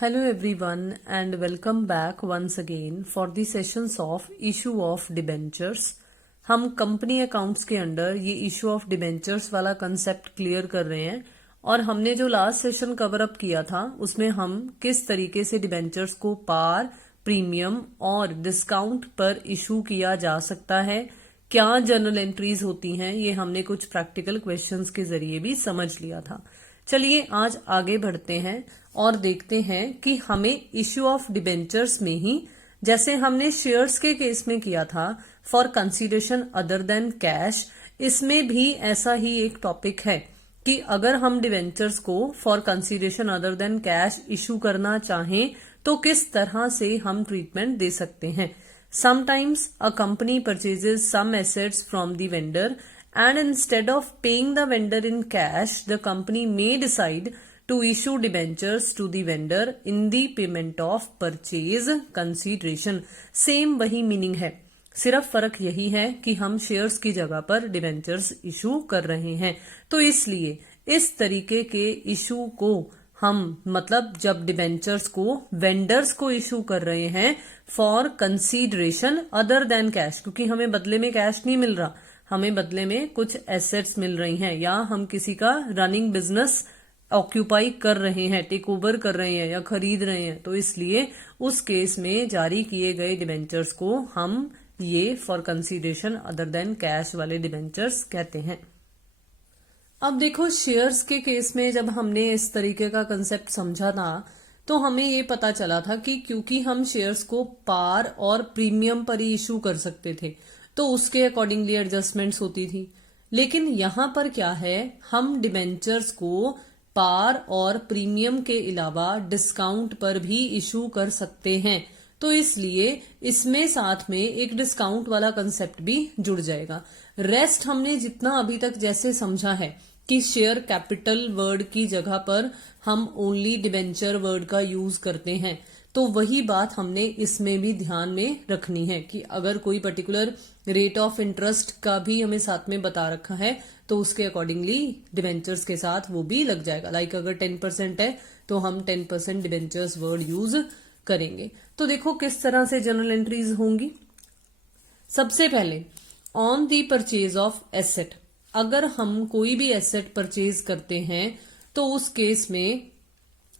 Hello everyone and welcome back once again for the sessions of issue of debentures। हम company accounts के under ये issue of debentures वाला concept clear कर रहे हैं और हमने जो लास्ट सेशन कवर अप किया था उसमें हम किस तरीके से डिबेंचर्स को पार, प्रीमियम और डिस्काउंट पर इशू किया जा सकता है, क्या जर्नल एंट्रीज होती हैं, ये हमने कुछ प्रैक्टिकल क्वेश्चंस के जरिए भी समझ लिया था। चलिए आज आगे बढ़ते हैं और देखते हैं कि हमें इश्यू ऑफ डिबेंचर्स में ही, जैसे हमने शेयर्स के केस में किया था for consideration other than cash, इसमें भी ऐसा ही एक टॉपिक है कि अगर हम डिबेंचर्स को for consideration other than cash issue करना चाहें तो किस तरह से हम ट्रीटमेंट दे सकते हैं। Sometimes a company purchases some assets from the vendor and instead of paying the vendor in cash, the company may decide to issue debentures to the vendor in the payment of purchase consideration। Same वही meaning है, सिर्फ फर्क यही है कि हम shares की जगह पर डिबेंचर्स इशू कर रहे हैं। तो इसलिए इस तरीके के इशू को हम जब डिबेंचर्स को वेंडर्स को इशू कर रहे हैं for consideration other than cash, क्योंकि हमें बदले में कैश नहीं मिल रहा, हमें बदले में कुछ एसेट्स मिल रही हैं या हम किसी का रनिंग बिजनेस ऑक्यूपाई कर रहे हैं, टेक ओवर कर रहे हैं या खरीद रहे हैं, तो इसलिए उस केस में जारी किए गए डिबेंचर्स को हम ये for consideration other than cash वाले डिबेंचर्स कहते हैं। अब देखो, शेयर्स के केस में जब हमने इस तरीके का कंसेप्ट समझा था तो हमें ये पता चला था कि क्योंकि हम शेयर्स को पार और प्रीमियम पर ही इशू कर सकते थे तो उसके अकॉर्डिंगली एडजस्टमेंट्स होती थी। लेकिन यहां पर क्या है, हम डिबेंचर्स को पार और प्रीमियम के अलावा डिस्काउंट पर भी इशू कर सकते हैं, तो इसलिए इसमें साथ में एक डिस्काउंट वाला कंसेप्ट भी जुड़ जाएगा। रेस्ट हमने जितना अभी तक जैसे समझा है कि शेयर कैपिटल वर्ड की जगह पर हम ओनली डिबेंचर वर्ड का यूज करते हैं, तो वही बात हमने इसमें भी ध्यान में रखनी है कि अगर कोई पर्टिकुलर रेट ऑफ इंटरेस्ट का भी हमें साथ में बता रखा है तो उसके अकॉर्डिंगली डिबेंचर्स के साथ वो भी लग जाएगा। लाइक अगर 10% है तो हम 10% डिबेंचर्स वर्ड यूज करेंगे। तो देखो किस तरह से जर्नल एंट्रीज होंगी। सबसे पहले on the purchase of asset, अगर हम कोई भी एसेट परचेज करते हैं तो उस केस में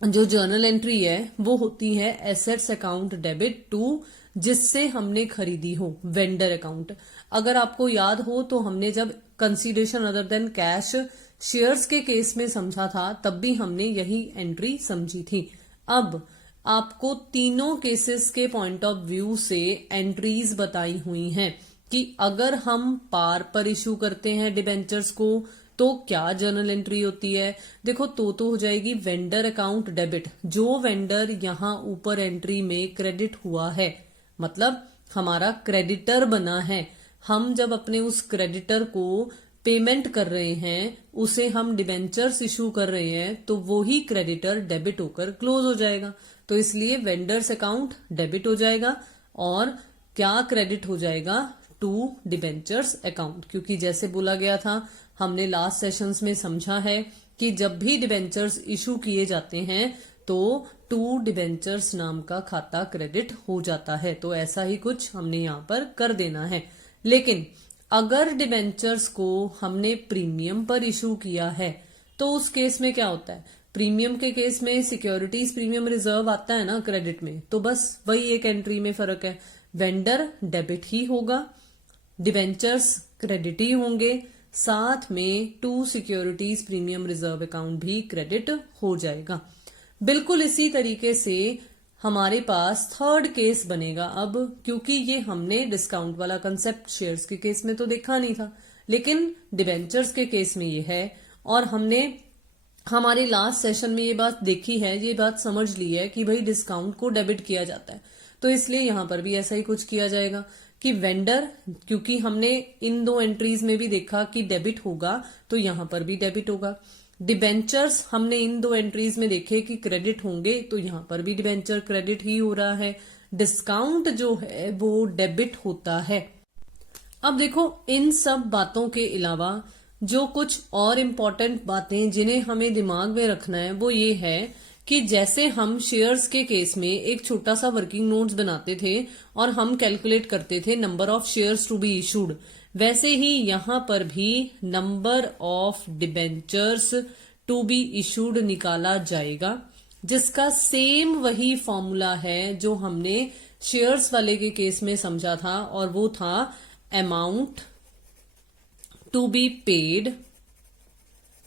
जो जर्नल एंट्री है वो होती है एसेट्स अकाउंट डेबिट टू, जिससे हमने खरीदी हो, वेंडर अकाउंट। अगर आपको याद हो तो हमने जब consideration other than cash shares के केस में समझा था तब भी हमने यही एंट्री समझी थी। अब आपको तीनों केसेस के पॉइंट ऑफ व्यू से एंट्रीज बताई हुई हैं कि अगर हम पार पर इशू करते हैं डिबेंचर्स को तो क्या जर्नल एंट्री होती है। देखो तो हो जाएगी वेंडर अकाउंट डेबिट, जो वेंडर यहां ऊपर एंट्री में क्रेडिट हुआ है, मतलब हमारा क्रेडिटर बना है, हम जब अपने उस क्रेडिटर को पेमेंट कर रहे हैं, उसे हम डिबेंचर्स इशू कर रहे हैं, तो वो ही क्रेडिटर डेबिट होकर क्लोज हो जाएगा। तो इसलिए वेंडर्स अकाउंट डेबिट हो जाएगा और क्या क्रेडिट हो जाएगा टू डिबेंचर्स अकाउंट, क्योंकि जैसे बोला गया था, हमने लास्ट सेशंस में समझा है कि जब भी डिबेंचर्स इशू किए जाते हैं तो टू डिबेंचर्स नाम का खाता क्रेडिट हो जाता है। तो ऐसा ही कुछ हमने यहाँ पर कर देना है। लेकिन अगर डिबेंचर्स को हमने प्रीमियम पर इशू किया है तो उस केस में क्या होता है, प्रीमियम के केस में सिक्योरिटीज प्रीमियम रिजर्व आता है ना क्रेडिट में, तो बस वही एक एंट्री में फर्क है, वेंडर डेबिट ही होगा, डिबेंचर्स क्रेडिट ही होंगे, साथ में to securities premium reserve account भी क्रेडिट हो जाएगा। बिल्कुल इसी तरीके से हमारे पास थर्ड केस बनेगा अब, क्योंकि ये हमने डिस्काउंट वाला कंसेप्ट शेयर्स के केस में तो देखा नहीं था, लेकिन डिबेंचर्स के केस में ये है और हमने हमारे लास्ट सेशन में ये बात देखी है, ये बात समझ ली है कि भाई डिस्काउंट को डेबिट किया जाता है, तो इसलिए यहां पर भी ऐसा ही कुछ किया जाएगा कि वेंडर, क्योंकि हमने इन दो एंट्रीज में भी देखा कि डेबिट होगा तो यहां पर भी डेबिट होगा। डिबेंचर्स हमने इन दो एंट्रीज में देखे कि क्रेडिट होंगे, तो यहां पर भी डिबेंचर क्रेडिट ही हो रहा है, डिस्काउंट जो है वो डेबिट होता है। अब देखो, इन सब बातों के अलावा जो कुछ और इम्पोर्टेंट बातें जिन्हें हमें दिमाग में रखना है वो ये है कि जैसे हम शेयर्स के केस में एक छोटा सा वर्किंग नोट्स बनाते थे और हम कैलकुलेट करते थे number of shares to be issued, वैसे ही यहां पर भी number of debentures to be issued निकाला जाएगा, जिसका सेम वही फॉर्मूला है जो हमने शेयर्स वाले के केस में समझा था, और वो था amount to be paid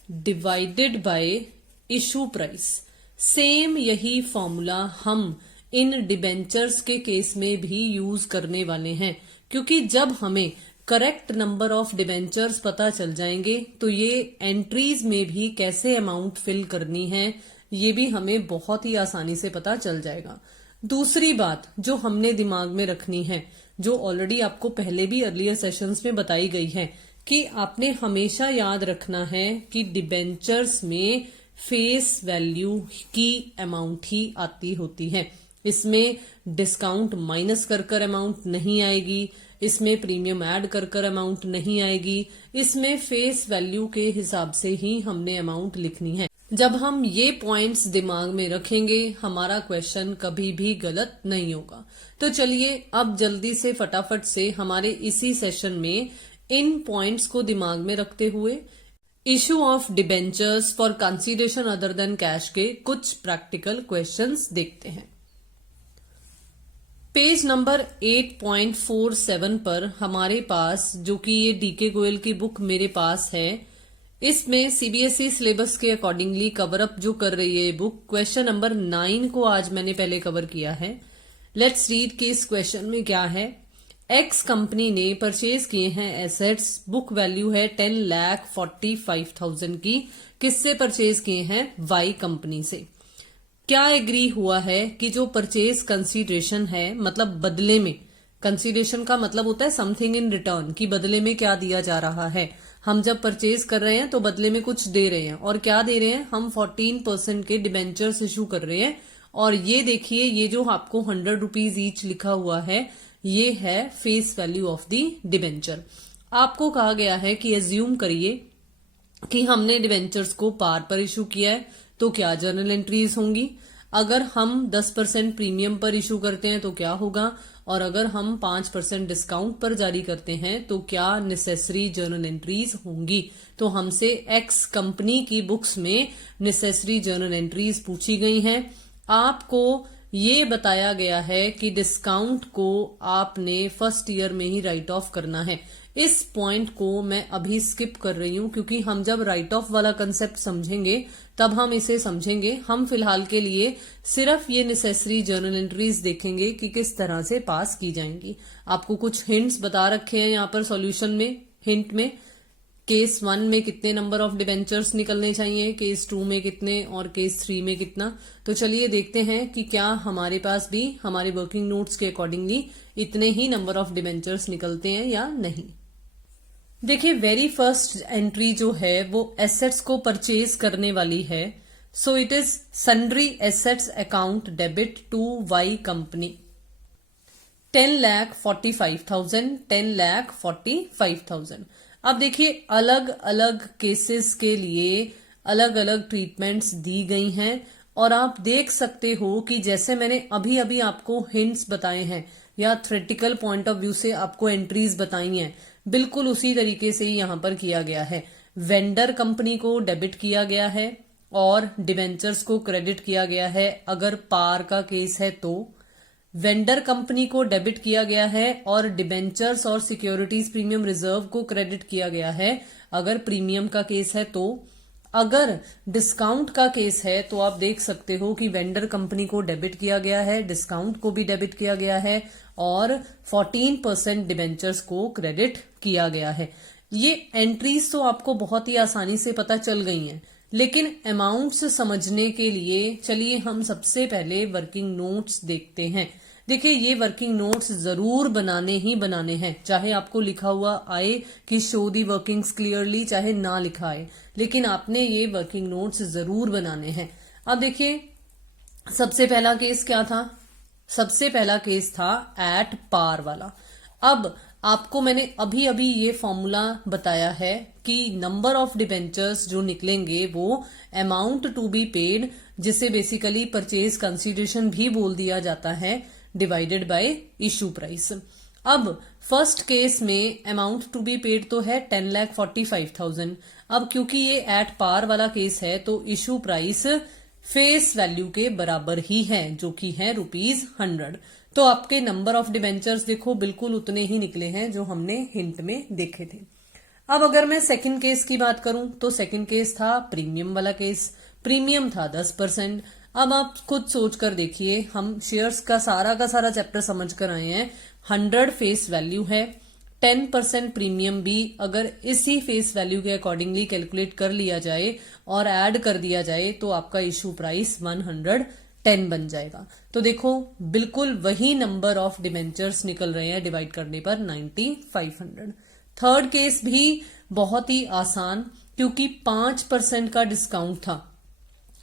divided by issue price. Same यही फॉर्मूला हम इन डिबेंचर्स के केस में भी यूज करने वाले हैं, क्योंकि जब हमें करेक्ट नंबर ऑफ डिबेंचर्स पता चल जाएंगे तो ये एंट्रीज में भी कैसे अमाउंट फिल करनी है ये भी हमें बहुत ही आसानी से पता चल जाएगा। दूसरी बात जो हमने दिमाग में रखनी है, जो ऑलरेडी आपको पहले भी अर्लियर सेशंस में बताई गई है, कि आपने हमेशा याद रखना है कि डिबेंचर्स में फेस वैल्यू की अमाउंट ही आती होती है। इसमें डिस्काउंट माइनस कर अमाउंट नहीं आएगी, इसमें प्रीमियम ऐड कर अमाउंट नहीं आएगी, इसमें फेस वैल्यू के हिसाब से ही हमने अमाउंट लिखनी है। जब हम ये पॉइंट्स दिमाग में रखेंगे हमारा क्वेश्चन कभी भी गलत नहीं होगा। तो चलिए अब जल्दी से फटाफट से हमारे इसी सेशन में इन पॉइंट्स को दिमाग में रखते हुए issue of debentures for consideration other than cash के कुछ प्रैक्टिकल क्वेश्चंस देखते हैं। पेज नंबर 8.47 पर हमारे पास, जो कि ये डीके गोयल की बुक मेरे पास है, इसमें सीबीएसई सिलेबस के अकॉर्डिंगली कवर अप जो कर रही है ये बुक, क्वेश्चन नंबर 9 को आज मैंने पहले कवर किया है। लेट्स रीड कि इस क्वेश्चन में क्या है। एक्स कंपनी ने परचेज किए हैं एसेट्स, बुक वैल्यू है 10,45,000 की। किससे परचेज किए हैं? वाई कंपनी से। क्या एग्री हुआ है कि जो परचेज कंसीडरेशन है, मतलब बदले में, कंसीडरेशन का मतलब होता है समथिंग इन रिटर्न, कि बदले में क्या दिया जा रहा है। हम जब परचेज कर रहे हैं तो बदले में कुछ दे रहे हैं, और क्या दे रहे हैं? हम 14% के डिबेंचर्स इशू कर रहे हैं। और ये देखिए, ये जो आपको 100 रुपीज ईच लिखा हुआ है, ये है face value of the debenture. आपको कहा गया है कि एज्यूम करिए कि हमने डिबेंचर्स को पार पर इशू किया है, तो क्या जर्नल एंट्रीज होंगी। अगर हम 10% प्रीमियम पर इशू करते हैं तो क्या होगा, और अगर हम 5% डिस्काउंट पर जारी करते हैं तो क्या नेसेसरी जर्नल एंट्रीज होंगी। तो हमसे एक्स कंपनी की बुक्स में नेसेसरी जर्नल एंट्रीज पूछी गई हैं। आपको ये बताया गया है कि डिस्काउंट को आपने फर्स्ट ईयर में ही राइट ऑफ करना है। इस पॉइंट को मैं अभी स्किप कर रही हूं, क्योंकि हम जब राइट ऑफ वाला कंसेप्ट समझेंगे तब हम इसे समझेंगे। हम फिलहाल के लिए सिर्फ ये नेसेसरी जर्नल एंट्रीज देखेंगे कि किस तरह से पास की जाएंगी। आपको कुछ हिंट्स बता रखे हैं यहाँ पर सॉल्यूशन में। हिंट में केस 1 में कितने नंबर ऑफ डिबेंचर्स निकलने चाहिए, केस 2 में कितने, और केस 3 में कितना। तो चलिए देखते हैं कि क्या हमारे पास भी हमारे वर्किंग नोट्स के अकॉर्डिंगली इतने ही नंबर ऑफ डिबेंचर्स निकलते हैं या नहीं। देखिए, वेरी फर्स्ट एंट्री जो है वो एसेट्स को परचेज करने वाली है। So it is sundry assets account debit to Y company 10,45,000, 10,45,000। अब देखिए, अलग अलग केसेस के लिए अलग अलग ट्रीटमेंट्स दी गई हैं, और आप देख सकते हो कि जैसे मैंने अभी अभी आपको हिंट्स बताए हैं या थ्योरेटिकल पॉइंट ऑफ व्यू से आपको एंट्रीज बताई हैं, बिल्कुल उसी तरीके से ही यहां पर किया गया है। वेंडर कंपनी को डेबिट किया गया है और डिबेंचर्स को क्रेडिट किया गया है अगर पार का केस है तो। वेंडर कंपनी को डेबिट किया गया है और डिबेंचर्स और सिक्योरिटीज प्रीमियम रिजर्व को क्रेडिट किया गया है अगर प्रीमियम का केस है तो। अगर डिस्काउंट का केस है तो आप देख सकते हो कि वेंडर कंपनी को डेबिट किया गया है, डिस्काउंट को भी डेबिट किया गया है और 14% डिबेंचर्स को क्रेडिट किया गया है। ये एंट्रीज तो आपको बहुत ही आसानी से पता चल गई हैं, लेकिन अमाउंट्स समझने के लिए चलिए हम सबसे पहले वर्किंग नोट्स देखते हैं। देखिए, ये वर्किंग नोट्स जरूर बनाने ही बनाने हैं, चाहे आपको लिखा हुआ आए कि शो दी वर्किंग्स क्लियरली, चाहे ना लिखा आए, लेकिन आपने ये वर्किंग नोट्स जरूर बनाने हैं। अब देखिए, सबसे पहला केस क्या था? सबसे पहला केस था एट पार वाला। अब आपको मैंने अभी अभी ये फॉर्मूला बताया है कि नंबर ऑफ डिबेंचर्स जो निकलेंगे वो अमाउंट टू बी पेड जिसे बेसिकली परचेज कंसीडरेशन भी बोल दिया जाता है, डिवाइडेड बाय इशू प्राइस। अब फर्स्ट केस में अमाउंट टू बी पेड तो है 10,45,000। अब क्योंकि ये एट पार वाला केस है तो इशू प्राइस फेस वैल्यू के बराबर ही है, जो कि है ₹100। तो आपके नंबर ऑफ डिबेंचर्स देखो बिल्कुल उतने ही निकले हैं जो हमने हिंट में देखे थे। अब अगर मैं सेकंड केस की बात करूं तो सेकंड केस था प्रीमियम वाला केस, प्रीमियम था 10%। अब आप खुद सोच कर देखिए, हम शेयर्स का सारा चैप्टर समझ कर आए हैं। 100 फेस वैल्यू है, 10% प्रीमियम भी अगर इसी फेस वैल्यू के अकॉर्डिंगली कैलकुलेट कर लिया जाए और ऐड कर दिया जाए तो आपका इशू प्राइस 110 बन जाएगा। तो देखो बिल्कुल वही नंबर ऑफ डिबेंचर्स निकल रहे हैं डिवाइड करने पर 9500। थर्ड केस भी बहुत ही आसान, क्योंकि 5% का डिस्काउंट था।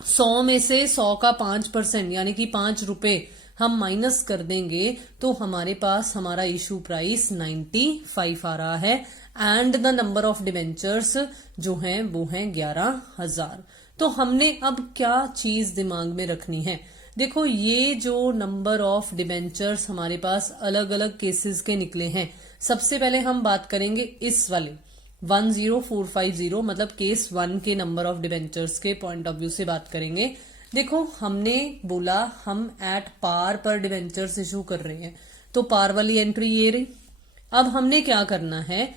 100 में से 100 का 5% यानी कि ₹5 हम माइनस कर देंगे तो हमारे पास हमारा इशू प्राइस 95 आ रहा है and the number of debentures जो हैं वो हैं 11,000। तो हमने अब क्या चीज दिमाग में रखनी है, देखो ये जो नंबर ऑफ डिबेंचर्स हमारे पास अलग अलग केसेस के निकले हैं, सबसे पहले हम बात करेंगे इस वाले 10450 मतलब केस 1 के नंबर ऑफ डिबेंचर्स के पॉइंट ऑफ व्यू से बात करेंगे। देखो हमने बोला हम एट पार पर डिबेंचर्स इशू कर रहे हैं, तो पार वाली एंट्री ये रही। अब हमने क्या करना है,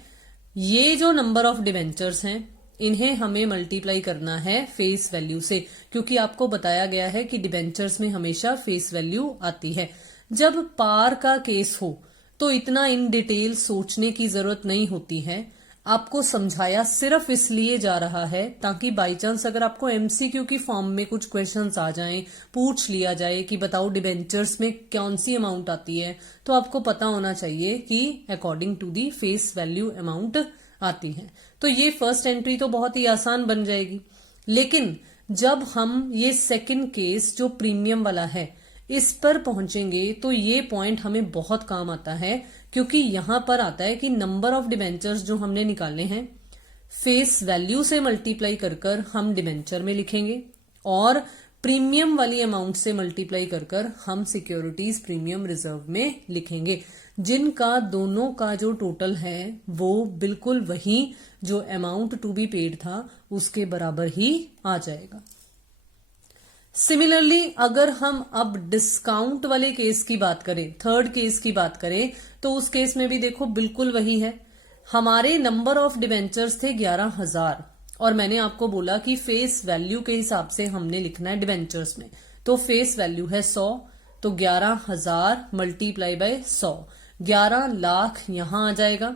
ये जो नंबर ऑफ डिबेंचर्स हैं इन्हें हमें मल्टीप्लाई करना है फेस वैल्यू से, क्योंकि आपको बताया गया है कि डिबेंचर्स में हमेशा फेस वैल्यू आती है। जब पार का केस हो तो इतना इन डिटेल सोचने की जरूरत नहीं होती है। आपको समझाया सिर्फ इसलिए जा रहा है ताकि बाई चांस अगर आपको एमसीक्यू की फॉर्म में कुछ क्वेश्चंस आ जाएं, पूछ लिया जाए कि बताओ डिबेंचर्स में कौन सी अमाउंट आती है, तो आपको पता होना चाहिए कि according to the face value amount आती है। तो ये फर्स्ट एंट्री तो बहुत ही आसान बन जाएगी। लेकिन जब हम ये सेकंड केस जो प्रीमियम वाला है इस पर पहुंचेंगे तो ये पॉइंट हमें बहुत काम आता है, क्योंकि यहां पर आता है कि नंबर ऑफ डिबेंचर्स जो हमने निकाले हैं फेस वैल्यू से मल्टीप्लाई कर हम डिबेंचर में लिखेंगे और प्रीमियम वाली अमाउंट से मल्टीप्लाई कर हम सिक्योरिटीज प्रीमियम रिजर्व में लिखेंगे, जिनका दोनों का जो टोटल है वो बिल्कुल वही जो अमाउंट टू बी पेड था उसके बराबर ही आ जाएगा। सिमिलरली अगर हम अब डिस्काउंट वाले केस की बात करें, थर्ड केस की बात करें, तो उस केस में भी देखो बिल्कुल वही है। हमारे नंबर ऑफ डिबेंचर्स थे 11,000 और मैंने आपको बोला कि फेस वैल्यू के हिसाब से हमने लिखना है डिबेंचर्स में, तो फेस वैल्यू है 100, तो 11,000 मल्टीप्लाई बाय 100, 11 लाख यहां आ जाएगा।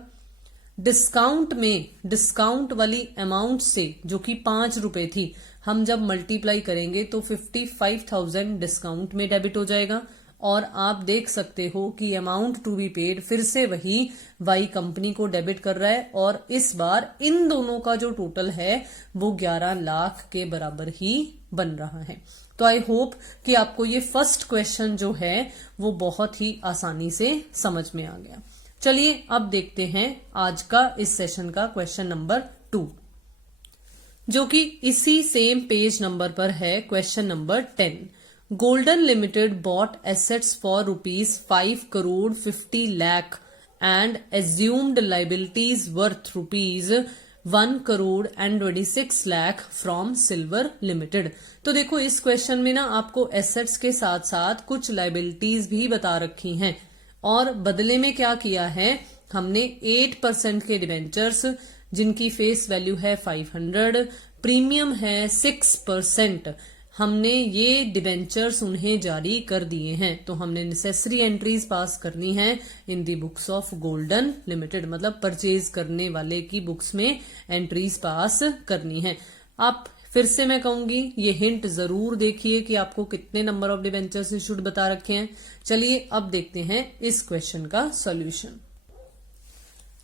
डिस्काउंट में डिस्काउंट वाली अमाउंट से जो कि ₹5 थी, हम जब मल्टीप्लाई करेंगे तो 55,000 डिस्काउंट में डेबिट हो जाएगा और आप देख सकते हो कि अमाउंट टू बी पेड फिर से वही वाई कंपनी को डेबिट कर रहा है और इस बार इन दोनों का जो टोटल है वो 11 लाख के बराबर ही बन रहा है। तो आई होप कि आपको ये फर्स्ट क्वेश्चन जो है वो बहुत ही आसानी से समझ में आ गया। चलिए अब देखते हैं आज का इस सेशन का क्वेश्चन नंबर 2, जो कि इसी सेम पेज नंबर पर है। Question number 10, golden limited bot assets for ₹5 crore 50 lakh and assumed liabilities worth ₹1 crore and 26 lakh from silver limited. तो देखो इस क्वेश्चन में ना आपको एसेट्स के साथ साथ कुछ लाइबिलिटीज भी बता रखी हैं और बदले में क्या किया है, हमने 8% के डिबेंचर्स जिनकी फेस वैल्यू है 500, प्रीमियम है 6%, हमने ये डिबेंचर्स उन्हें जारी कर दिए हैं। तो हमने नेसेसरी एंट्रीज पास करनी है इन दी बुक्स ऑफ गोल्डन लिमिटेड, मतलब परचेज करने वाले की बुक्स में एंट्रीज पास करनी है। आप फिर से मैं कहूंगी ये हिंट जरूर देखिए कि आपको कितने नंबर ऑफ डिबेंचर्स इशूड बता रखे हैं। चलिए अब देखते हैं इस क्वेश्चन का सॉल्यूशन।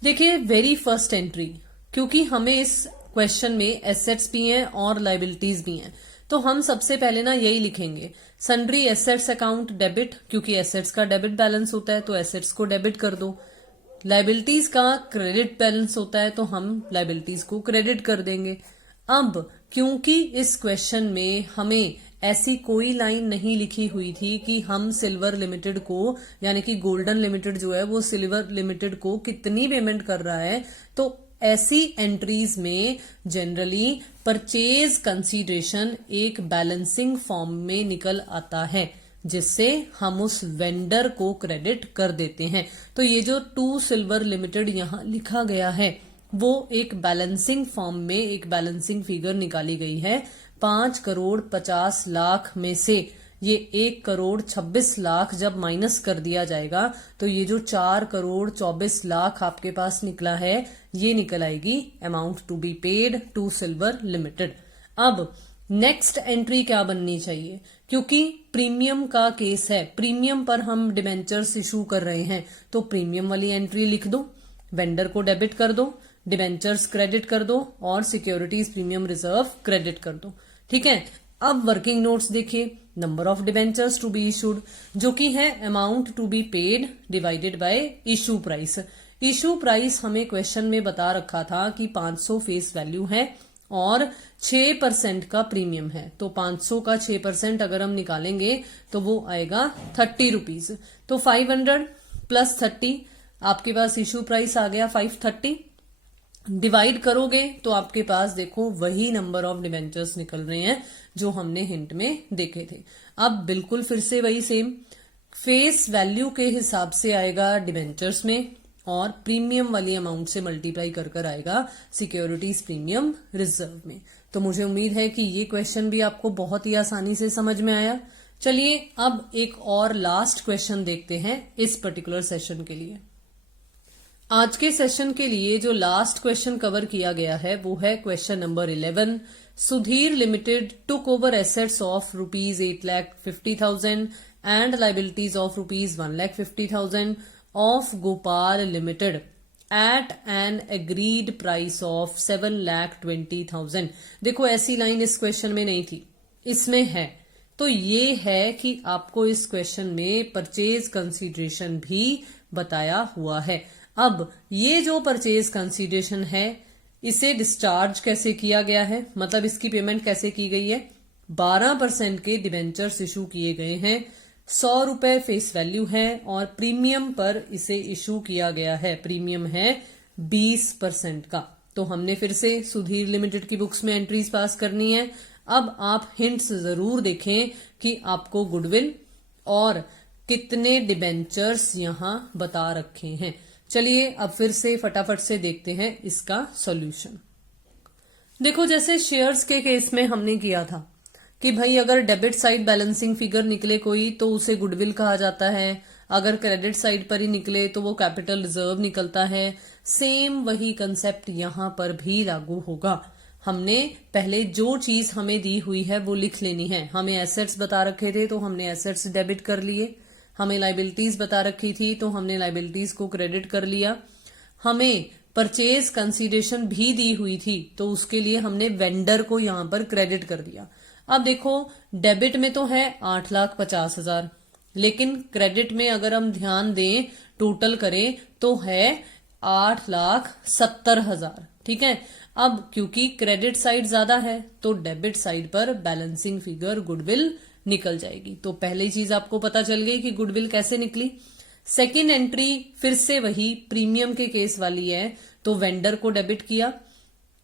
देखिए वेरी फर्स्ट एंट्री, क्योंकि हमें इस क्वेश्चन में एसेट्स भी हैं और लाइबिलिटीज भी हैं, तो हम सबसे पहले ना यही लिखेंगे सन्ड्री एसेट्स अकाउंट डेबिट, क्योंकि एसेट्स का डेबिट बैलेंस होता है तो एसेट्स को डेबिट कर दो। लाइबिलिटीज का क्रेडिट बैलेंस होता है तो हम लाइबिलिटीज को क्रेडिट कर देंगे। अब क्योंकि इस क्वेश्चन में हमें ऐसी कोई लाइन नहीं लिखी हुई थी कि हम सिल्वर लिमिटेड को, यानी कि गोल्डन लिमिटेड जो है वो सिल्वर लिमिटेड को कितनी पेमेंट कर रहा है। तो ऐसी एंट्रीज में जनरली परचेज कंसीडरेशन एक बैलेंसिंग फॉर्म में निकल आता है, जिससे हम उस वेंडर को क्रेडिट कर देते हैं। तो ये जो टू सिल्वर लिमिटेड यहां लिखा गया है वो एक बैलेंसिंग फॉर्म में एक बैलेंसिंग फिगर निकाली गई है। 5,50,00,000 में से ये 1,26,00,000 जब माइनस कर दिया जाएगा तो ये जो 4,24,00,000 आपके पास निकला है ये निकल आएगी amount to be paid to Silver Limited. अब नेक्स्ट एंट्री क्या बननी चाहिए, क्योंकि प्रीमियम का केस है, प्रीमियम पर हम डिबेंचर्स इशू कर रहे हैं, तो प्रीमियम वाली एंट्री लिख दो, वेंडर को डेबिट कर दो, डिबेंचर्स क्रेडिट कर दो और सिक्योरिटीज प्रीमियम रिजर्व क्रेडिट कर दो। ठीक है। अब वर्किंग नोट्स देखिए, number of debentures to be issued जो कि है amount to be paid divided by issue price. Issue price हमें क्वेश्चन में बता रखा था कि 500 फेस वैल्यू है और 6% का प्रीमियम है, तो 500 का 6% अगर हम निकालेंगे तो वो आएगा 30 रुपीज। तो 500 प्लस 30 आपके पास इशू प्राइस आ गया 530, डिवाइड करोगे तो आपके पास देखो वही नंबर ऑफ डिबेंचर्स निकल रहे हैं जो हमने हिंट में देखे थे। अब बिल्कुल फिर से वही सेम फेस वैल्यू के हिसाब से आएगा डिबेंचर्स में और प्रीमियम वाली अमाउंट से मल्टीप्लाई कर कर आएगा सिक्योरिटीज प्रीमियम रिजर्व में। तो मुझे उम्मीद है कि ये क्वेश्चन भी आपको बहुत ही आसानी से समझ में आया। चलिए अब एक और लास्ट क्वेश्चन देखते हैं इस पर्टिकुलर सेशन के लिए। आज के सेशन के लिए जो लास्ट क्वेश्चन कवर किया गया है वो है question number 11। Sudhir Limited took over assets of ₹8,50,000 and liabilities of ₹1,50,000 of Gopal Limited at an agreed price of 7,20,000। देखो ऐसी लाइन इस क्वेश्चन में नहीं थी, इसमें है। तो ये है कि आपको इस क्वेश्चन में परचेज कंसीडरेशन भी बताया हुआ है। अब ये जो परचेज कंसीडरेशन है इसे डिस्चार्ज कैसे किया गया है, मतलब इसकी पेमेंट कैसे की गई है। 12% के डिबेंचर्स इशू किए गए हैं, 100 रुपए फेस वैल्यू है और प्रीमियम पर इसे इशू किया गया है, प्रीमियम है 20% का। तो हमने फिर से सुधीर लिमिटेड की बुक्स में एंट्रीज पास करनी है। अब आप हिंट्स जरूर देखें कि आपको गुडविल और कितने डिबेंचर्स यहां बता रखे हैं। चलिए अब फिर से फटाफट से देखते हैं इसका सॉल्यूशन। देखो जैसे शेयर्स के केस में हमने किया था कि भाई अगर डेबिट साइड बैलेंसिंग फिगर निकले कोई तो उसे गुडविल कहा जाता है, अगर क्रेडिट साइड पर ही निकले तो वो कैपिटल रिजर्व निकलता है। सेम वही कंसेप्ट यहां पर भी लागू होगा। हमने पहले जो चीज हमें दी हुई है वो लिख लेनी है। हमें एसेट्स बता रखे थे तो हमने एसेट्स डेबिट कर लिए, हमें लाइबिलिटीज बता रखी थी तो हमने लाइबिलिटीज को क्रेडिट कर लिया, हमें परचेज कंसीडरेशन भी दी हुई थी तो उसके लिए हमने वेंडर को यहां पर क्रेडिट कर दिया। अब देखो डेबिट में तो है 8,50,000, लेकिन क्रेडिट में अगर हम ध्यान दें टोटल करें तो है 8,70,000। ठीक है। अब क्योंकि क्रेडिट साइड ज्यादा है तो डेबिट साइड पर बैलेंसिंग फिगर गुडविल निकल जाएगी। तो पहली चीज आपको पता चल गई कि गुडविल कैसे निकली। सेकेंड एंट्री फिर से वही प्रीमियम के केस वाली है, तो वेंडर को डेबिट किया,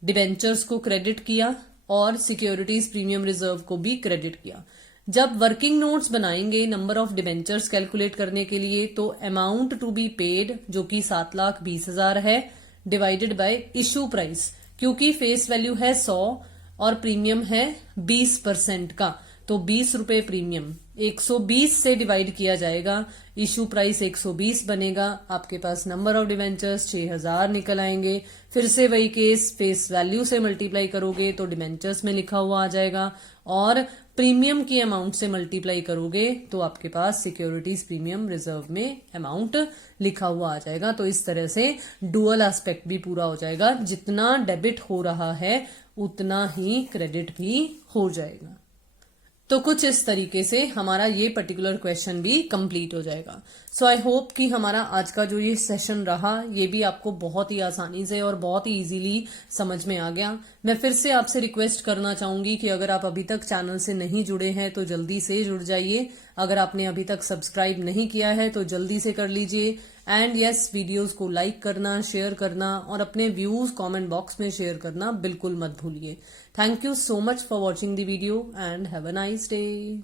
डिबेंचर्स को क्रेडिट किया और सिक्योरिटीज प्रीमियम रिजर्व को भी क्रेडिट किया। जब वर्किंग नोट्स बनाएंगे नंबर ऑफ डिबेंचर्स कैलकुलेट करने के लिए तो अमाउंट टू बी पेड जो कि 7,20,000 है डिवाइडेड बाय इशू प्राइस, क्योंकि फेस वैल्यू है 100 और प्रीमियम है 20% का, तो 20 रुपए प्रीमियम 120 से डिवाइड किया जाएगा, इशू प्राइस 120 बनेगा, आपके पास नंबर ऑफ डिबेंचर्स 6,000 निकल आएंगे। फिर से वही केस, फेस वैल्यू से मल्टीप्लाई करोगे तो डिबेंचर्स में लिखा हुआ आ जाएगा और प्रीमियम की अमाउंट से मल्टीप्लाई करोगे तो आपके पास सिक्योरिटीज प्रीमियम रिजर्व में अमाउंट लिखा हुआ आ जाएगा। तो इस तरह से डुअल एस्पेक्ट भी पूरा हो जाएगा, जितना डेबिट हो रहा है उतना ही क्रेडिट भी हो जाएगा। तो कुछ इस तरीके से हमारा ये पर्टिकुलर क्वेश्चन भी कंप्लीट हो जाएगा। सो आई होप कि हमारा आज का जो ये सेशन रहा ये भी आपको बहुत ही आसानी से और बहुत ही इजीली समझ में आ गया। मैं फिर से आपसे रिक्वेस्ट करना चाहूंगी कि अगर आप अभी तक चैनल से नहीं जुड़े हैं तो जल्दी से जुड़ जाइए। अगर आपने अभी तक सब्सक्राइब नहीं किया है तो जल्दी से कर लीजिए। एंड यस, वीडियोस को लाइक करना, शेयर करना और अपने व्यूज कमेंट बॉक्स में शेयर करना बिल्कुल मत भूलिए। Thank you so much for watching the video and have a nice day.